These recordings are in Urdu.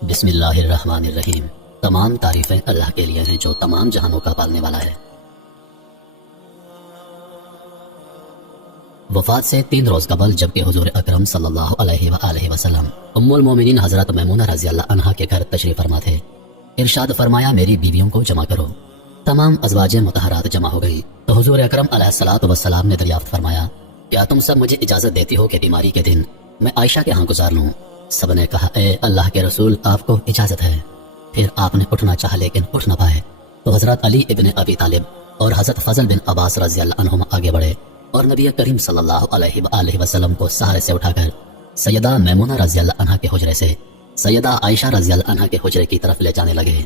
بسم اللہ الرحمن الرحیم۔ تمام تعریفیں اللہ کے لیے ہیں جو تمام جہانوں کا پالنے والا ہے۔ وفات سے 3 روز قبل جبکہ حضور اکرم صلی اللہ علیہ وآلہ وسلم ام المومنین حضرت میمونہ رضی اللہ عنہا کے گھر تشریف فرما تھے۔ ارشاد فرمایا میری بیویوں کو جمع کرو۔ تمام ازواج مطہرات جمع ہو گئی تو حضور اکرم علیہ الصلوۃ والسلام نے دریافت فرمایا کیا تم سب مجھے اجازت دیتی ہو کہ بیماری کے دن میں عائشہ کے ہاں گزار لوں؟ سب نے کہا اے اللہ کے رسول آپ کو اجازت ہے۔ پھر آپ نے اٹھنا چاہا لیکن اٹھ نہ پائے تو حضرت علی ابن ابی طالب اور حضرت فضل بن عباس رضی اللہ عنہما آگے بڑھے اور نبی کریم صلی اللہ علیہ وآلہ وسلم کو سہارے سے اٹھا کر سیدہ میمونہ رضی اللہ عنہا کے حجرے سے سیدہ عائشہ رضی اللہ عنہا کے حجرے کی طرف لے جانے لگے۔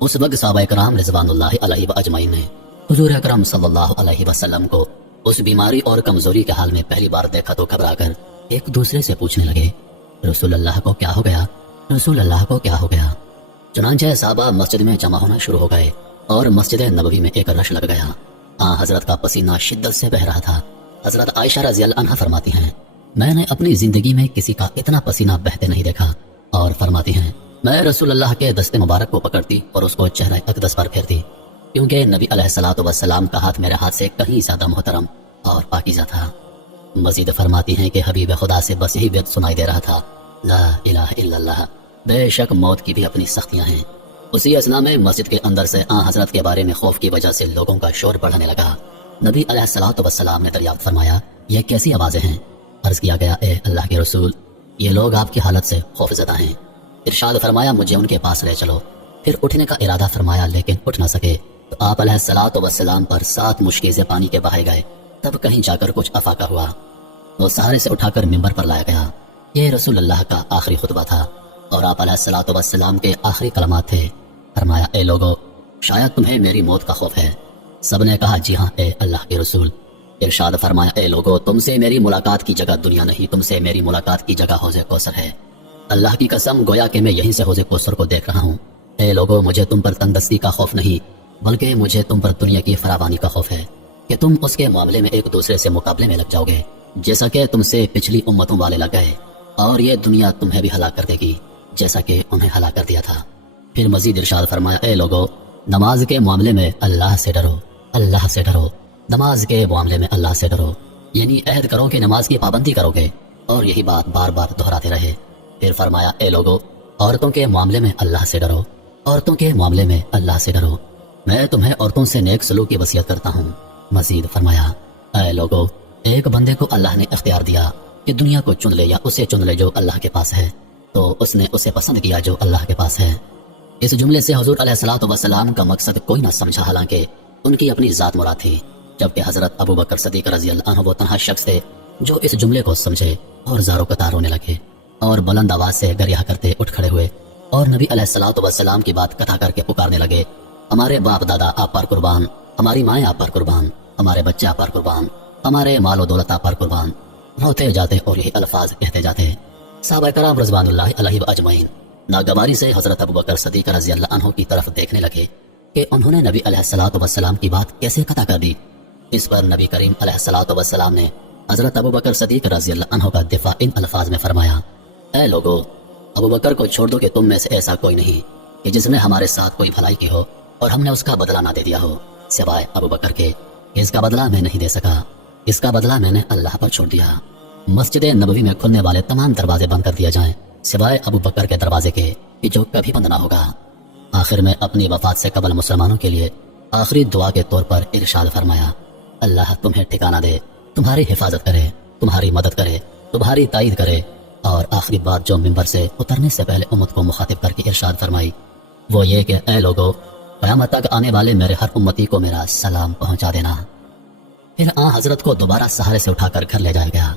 اس وقت صحابہ کرام رضوان اللہ علیہ اجمعین نے حضور اکرم صلی اللہ علیہ وسلم کو اس بیماری اور کمزوری کے حال میں پہلی بار دیکھا تو گھبرا کر ایک دوسرے سے پوچھنے لگے رسول اللہ کو کیا ہو گیا، رسول اللہ کو کیا ہو گیا۔ چنانچہ صحابہ مسجد میں جمع ہونا شروع ہو گئے اور مسجد نبوی میں ایک رش لگ گیا۔ حضرت کا پسینہ شدت سے بہہ رہا تھا۔ حضرت عائشہ رضی اللہ عنہا فرماتی ہیں میں نے اپنی زندگی میں کسی کا اتنا پسینہ بہتے نہیں دیکھا، اور فرماتی ہیں میں رسول اللہ کے دست مبارک کو پکڑتی اور اس کو چہرہ اقدس پر پھیرتی کیونکہ نبی علیہ الصلوۃ والسلام کا ہاتھ میرے ہاتھ سے کہیں زیادہ محترم اور پاکیزہ تھا۔ مزید فرماتی ہیں کہ حبیب خدا سے بس یہی ورد سنائی دے رہا تھا لا الہ الا اللہ، بے شک موت کی بھی اپنی سختیاں ہیں۔ اسی اثنا میں مسجد کے اندر سے حضرت کے بارے میں خوف کی وجہ سے لوگوں کا شور بڑھنے لگا۔ نبی علیہ الصلوۃ والسلام نے دریافت فرمایا یہ کیسی آوازیں ہیں؟ عرض کیا گیا اے اللہ کے رسول یہ لوگ آپ کی حالت سے خوف زدہ ہیں۔ ارشاد فرمایا مجھے ان کے پاس لے چلو۔ پھر اٹھنے کا ارادہ فرمایا لیکن اٹھ نہ سکے تو آپ علیہ الصلوۃ والسلام پر 7 مشکیزیں پانی کے بہائے گئے۔ تب کہیں جا کر کچھ افاقہ ہوا، وہ سہارے سے اٹھا کر ممبر پر لایا گیا۔ یہ رسول اللہ کا آخری خطبہ تھا اور آپ علیہ الصلوۃ والسلام کے آخری کلمات تھے۔ فرمایا اے لوگو شاید تمہیں میری موت کا خوف ہے۔ سب نے کہا جی ہاں اے اللہ کے رسول۔ ارشاد فرمایا اے لوگو تم سے میری ملاقات کی جگہ دنیا نہیں، تم سے میری ملاقات کی جگہ حوض کوثر ہے۔ اللہ کی قسم گویا کہ میں یہیں سے حوض کوثر کو دیکھ رہا ہوں۔ اے لوگو مجھے تم پر تندرستی کا خوف نہیں بلکہ مجھے تم پر دنیا کی فراوانی کا خوف ہے کہ تم اس کے معاملے میں ایک دوسرے سے مقابلے میں لگ جاؤ گے جیسا کہ تم سے پچھلی امتوں والے لگ گئے، اور یہ دنیا تمہیں بھی ہلاک کر دے گی جیسا کہ انہیں ہلاک کر دیا تھا۔ پھر مزید ارشاد فرمایا اے لوگو نماز کے معاملے میں اللہ سے ڈرو، اللہ سے ڈرو، نماز کے معاملے میں اللہ سے ڈرو، یعنی عہد کرو کہ نماز کی پابندی کرو گے اور یہی بات بار بار دہراتے رہے۔ پھر فرمایا اے لوگو عورتوں کے معاملے میں اللہ سے ڈرو، عورتوں کے معاملے میں اللہ سے ڈرو، میں تمہیں عورتوں سے نیک سلوک کی وصیت کرتا ہوں۔ مزید فرمایا اے لوگو ایک بندے کو اللہ نے اختیار دیا کہ دنیا کو چن لے یا اسے چن لے جو اللہ کے پاس ہے، تو اس نے اسے پسند کیا جو اللہ کے پاس ہے۔ اس جملے سے حضور علیہ الصلوۃ والسلام کا مقصد کوئی نہ سمجھا، حالانکہ ان کی اپنی ذات مراد تھی، جبکہ حضرت ابو بکر صدیق رضی اللہ عنہ وہ تنہا شخص تھے جو اس جملے کو سمجھے اور زاروں قطار رونے لگے اور بلند آواز سے گریہ کرتے اٹھ کھڑے ہوئے اور نبی علیہ الصلوۃ والسلام کی بات قطع کر کے پکارنے لگے ہمارے باپ دادا آپ پر قربان، ہماری مائیں آپ پر قربان، ہمارے بچے آپ پر قربان، ہمارے مال و دولت آپ پر قربان، روتے جاتے اور یہی الفاظ کہتے جاتے۔ صحابہ کرام رضوان اللہ علیہ اجمعین ناگواری سے حضرت ابوبکر صدیق رضی اللہ عنہ کی طرف دیکھنے لگے کہ انہوں نے نبی علیہ الصلوۃ والسلام کی بات کیسے قطع کر دی۔ اس پر نبی کریم علیہ الصلوۃ والسلام نے حضرت ابوبکر صدیق رضی اللہ عنہ کا دفاع ان الفاظ میں فرمایا اے لوگو ابوبکر کو چھوڑ دو کہ تم میں سے ایسا کوئی نہیں کہ جس نے ہمارے ساتھ کوئی بھلائی کی ہو اور ہم نے اس کا بدلہ نہ دے دیا ہو، سوائے ابوبکر کے، اس کا بدلہ میں نہیں دے سکا، اس کا بدلہ میں نے اللہ پر چھوڑ دیا۔ مسجد نبوی میں کھلنے والے تمام دروازے بند کر دیے جائیں سوائے ابوبکر کے دروازے کے کہ جو کبھی بند نہ ہوگا۔ آخر میں اپنی وفات سے قبل مسلمانوں کے لیے آخری دعا کے طور پر ارشاد فرمایا اللہ تمہیں ٹھکانہ دے، تمہاری حفاظت کرے، تمہاری مدد کرے، تمہاری تائید کرے۔ اور آخری بات جو ممبر سے اترنے سے پہلے امت کو مخاطب کر کے ارشاد فرمائی وہ یہ کہ اے لوگو قیامت تک آنے والے میرے ہر امتی کو میرا سلام پہنچا دینا۔ پھر حضرت کو دوبارہ سہارے سے اٹھا کر گھر لے جایا گیا۔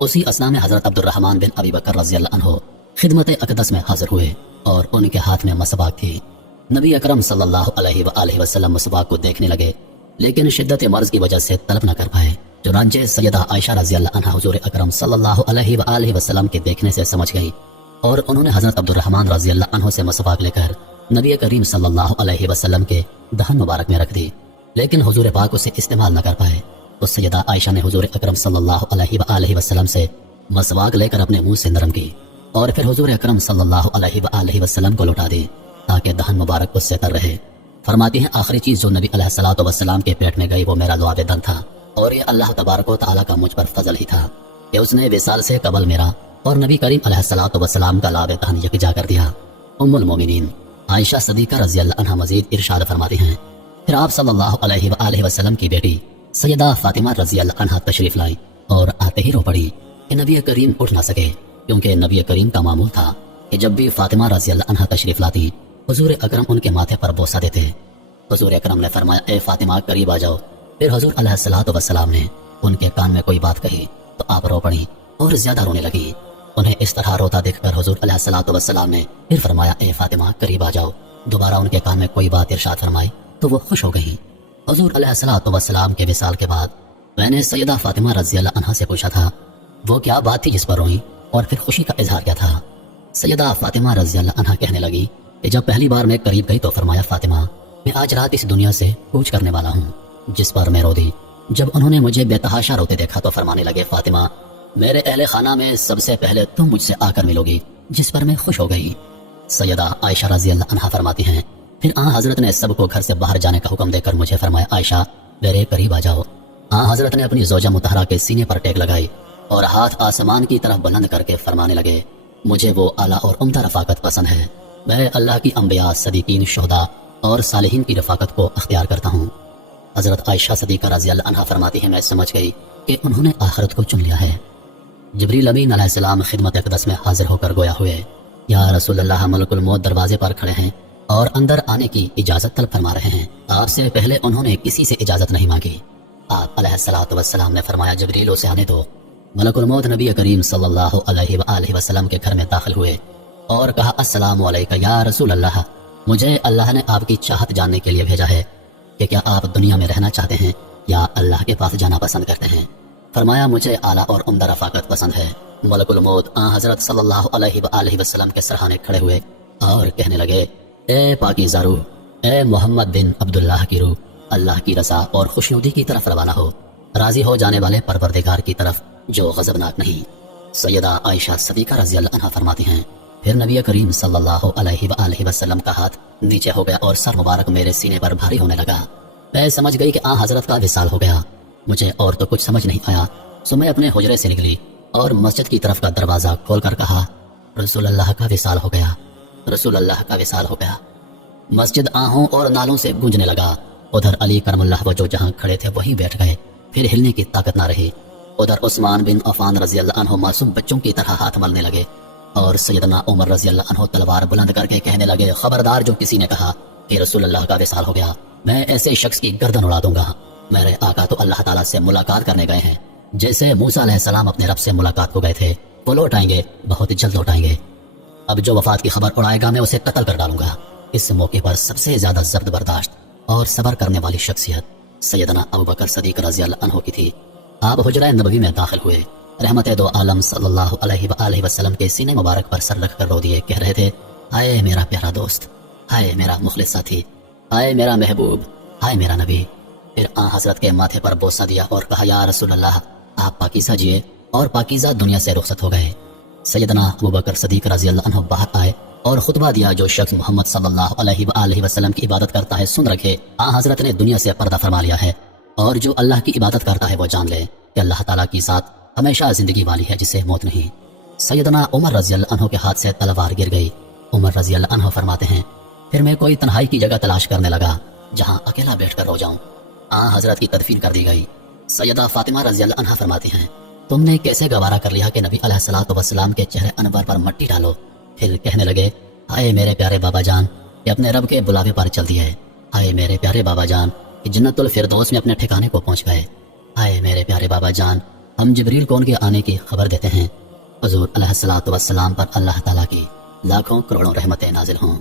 اسی اثنا میں حضرت عبد الرحمن بن ابی بکر رضی اللہ عنہ خدمت اقدس میں حاضر ہوئے اور ان کے ہاتھ میں مسواک تھی۔ نبی اکرم صلی اللہ علیہ وآلہ وسلم مسواک کو دیکھنے لگے لیکن شدت مرض کی وجہ سے طلب نہ کر پائے، چنانچہ سیدہ عائشہ رضی اللہ عنہا حضور اکرم صلی اللہ علیہ وآلہ وسلم کے دیکھنے سے سمجھ گئی اور انہوں نے حضرت عبد الرحمن رضی اللہ عنہ سے مسواک لے کر نبی کریم صلی اللہ علیہ وسلم کے دہن مبارک میں رکھ دی، لیکن حضور پاک اسے استعمال نہ کر پائے تو سیدہ عائشہ نے حضور اکرم صلی اللہ علیہ وآلہ وسلم سے مسواک لے کر اپنے منہ سے نرم کی اور پھر حضور اکرم صلی اللہ علیہ وآلہ وسلم کو لوٹا دی تاکہ دہن مبارک اس سے تر رہے۔ فرماتی ہیں آخری چیز جو نبی علیہ الصلوۃ والسلام کے پیٹ میں گئی وہ میرا لعاب دہن تھا، اور یہ اللہ تبارک و تعالیٰ کا مجھ پر فضل ہی تھا کہ اس نے وصال سے قبل میرا اور نبی کریم علیہ الصلوۃ والسلام کا لعاب دہن یکجا کر دیا۔ ام المومنین عائشہ صدیقہ رضی اللہ عنہا مزید ارشاد فرماتی ہیں پھر آپ صلی اللہ علیہ وآلہ وسلم کی بیٹی سیدہ فاطمہ رضی اللہ عنہا تشریف لائی اور آتے ہی رو پڑی کہ نبی کریم اٹھ نہ سکے، کیونکہ نبی کریم کا معمول تھا کہ جب بھی فاطمہ رضی اللہ عنہا تشریف لاتی حضور اکرم ان کے ماتھے پر بوسہ دیتے۔ حضور اکرم نے فرمایا اے فاطمہ قریب آ جاؤ۔ پھر حضور علیہ الصلوۃ والسلام نے ان کے کان میں کوئی بات کہی تو آپ رو پڑی اور زیادہ رونے لگی۔ انہیں اس طرح روتا دیکھ کر حضور علیہ الصلوۃ والسلام نے پھر فرمایا اے فاطمہ قریب آ جاؤ۔ دوبارہ ان کے کان میں کوئی بات ارشاد فرمائی تو وہ خوش ہو گئی۔ حضور علیہ الصلوۃ والسلام کے وصال کے بعد میں نے سیدہ فاطمہ رضی اللہ عنہا سے پوچھا تھا وہ کیا بات تھی جس پر روئی اور پھر خوشی کا اظہار کیا تھا۔ سیدہ فاطمہ رضی اللہ عنہا کہنے لگی کہ جب پہلی بار میں قریب گئی تو فرمایا فاطمہ میں آج رات اس دنیا سے کوچ کرنے والا ہوں، جس پر میں رو دی۔ جب انہوں نے مجھے بے تحاشا روتے دیکھا تو فرمانے لگے فاطمہ میرے اہل خانہ میں سب سے پہلے تم مجھ سے آ کر ملو گی، جس پر میں خوش ہو گئی۔ سیدہ عائشہ رضی اللہ عنہا فرماتی ہیں پھر حضرت نے سب کو گھر سے باہر جانے کا حکم دے کر مجھے فرمایا عائشہ میرے قریب آ جاؤ۔ حضرت نے اپنی زوجہ مطہرہ کے سینے پر ٹیک لگائی اور ہاتھ آسمان کی طرف بلند کر کے فرمانے لگے مجھے وہ اعلیٰ اور عمدہ رفاقت پسند ہے، میں اللہ کی انبیاء، صدیقین، شہداء اور صالحین کی رفاقت کو اختیار کرتا ہوں۔ حضرت عائشہ صدیقہ رضی اللہ عنہا فرماتی ہے میں سمجھ گئی کہ انہوں نے آخرت کو چن لیا ہے۔ جبریل امین علیہ السلام خدمت اقدس میں حاضر ہو کر گویا ہوئے یا رسول اللہ ملک الموت دروازے پر کھڑے ہیں اور اندر آنے کی اجازت طلب فرما رہے ہیں۔ آپ سے پہلے انہوں نے کسی سے اجازت نہیں مانگی۔ آپ علیہ الصلوۃ والسلام نے فرمایا جبریل اسے آنے دو۔ ملک الموت نبی کریم صلی اللہ علیہ وآلہ وسلم کے گھر میں داخل ہوئے اور کہا السلام علیکم یا رسول اللہ، مجھے اللہ نے آپ کی چاہت جاننے کے لیے بھیجا ہے کہ کیا آپ دنیا میں رہنا چاہتے ہیں یا اللہ کے پاس جانا پسند کرتے ہیں۔ فرمایا مجھے اعلیٰ اور عمدہ رفاقت پسند ہے۔ ملک الموت حضرت صلی اللہ علیہ وآلہ وسلم کے سرہانے کھڑے ہوئے اور کہنے لگے اے پاکیزہ روح، اے محمد بن عبداللہ کی روح، اللہ کی رضا اور خوشنودی کی طرف روانہ ہو، راضی ہو جانے والے پروردگار کی طرف جو غضبناک نہیں۔ سیدہ عائشہ صدیقہ رضی اللہ عنہا فرماتی ہیں پھر نبی کریم صلی اللہ علیہ وآلہ وسلم کا ہاتھ نیچے ہو گیا اور سر مبارک میرے سینے پر بھاری ہونے لگا۔ میں سمجھ گئی کہ حضرت کا وصال ہو گیا، مجھے اور تو کچھ سمجھ نہیں آیا، سو میں اپنے حجرے سے نکلی اور مسجد کی طرف کا دروازہ کھول کر کہا رسول اللہ کا وصال ہو گیا، رسول اللہ کا وصال ہو گیا۔ مسجد آہوں اور نالوں سے گونجنے لگا۔ ادھر علی کرم اللہ وجہ جہاں کھڑے تھے وہیں بیٹھ گئے، پھر ہلنے کی طاقت نہ رہی۔ ادھر عثمان بن عفان رضی اللہ عنہ معصوم بچوں کی طرح ہاتھ ملنے لگے اور سیدنا عمر رضی اللہ عنہ تلوار بلند کر کے کہنے لگے خبردار جو کسی نے کہا کہ رسول اللہ کا وصال ہو گیا، میں ایسے شخص کی گردن اڑا دوں گا۔ میرے آقا تو اللہ تعالیٰ سے ملاقات کرنے گئے ہیں، جیسے موسیٰ علیہ السلام اپنے رب سے ملاقات کو گئے تھے، وہ لوٹ آئیں گے، بہت جلد لوٹ آئیں گے۔ اب جو وفات کی خبر اڑائے گا میں اسے قتل کر ڈالوں گا۔ اس موقع پر سب سے زیادہ زبر برداشت اور صبر کرنے والی شخصیت سیدنا ابوبکر صدیق رضی اللہ عنہ کی تھی۔ آپ حجرہ نبوی میں داخل ہوئے، رحمت دو عالم صلی اللہ علیہ وآلہ وسلم کے سینے مبارک پر سر رکھ کر رو دیے، کہہ رہے تھے ہائے میرا پیارا دوست، ہائے میرا مخلص ساتھی، ہائے میرا محبوب، ہائے میرا نبی۔ پھر حضرت کے ماتھے پر بوسہ دیا اور کہا یا رسول اللہ آپ پاکیزہ جیے اور پاکیزہ دنیا سے رخصت ہو گئے۔ سیدنا ابوبکر صدیق رضی اللہ عنہ باہر آئے اور خطبہ دیا جو شخص محمد صلی اللہ علیہ وآلہ وسلم کی عبادت کرتا ہے سن رکھے، حضرت نے دنیا سے پردہ فرما لیا ہے، اور جو اللہ کی عبادت کرتا ہے وہ جان لے کہ اللہ تعالیٰ کی ذات ہمیشہ زندگی والی ہے جسے موت نہیں۔ سیدنا عمر رضی اللہ عنہ کے ہاتھ سے تلوار گر گئی۔ عمر رضی اللہ عنہ فرماتے ہیں پھر میں کوئی تنہائی کی جگہ تلاش کرنے لگا جہاں اکیلا بیٹھ کر رو جاؤں۔ حضرت کی تدفین کر دی گئی۔ سیدہ فاطمہ رضی اللہ عنہ فرماتی ہیں تم نے کیسے گوارا کر لیا کہ نبی علیہ الصلوۃ والسلام کے چہرے انور پر مٹی ڈالو؟ پھر کہنے لگے ہائے میرے پیارے بابا جان کہ اپنے رب کے بلاوے پر چل دیے، ہائے میرے پیارے بابا جان کہ جنت الفردوس میں اپنے ٹھکانے کو پہنچ گئے، ہائے میرے پیارے بابا جان ہم جبریل کو ان کے آنے کی خبر دیتے ہیں۔ حضور علیہ الصلوۃ والسلام پر اللہ تعالیٰ کی لاکھوں کروڑوں رحمتیں نازل ہوں۔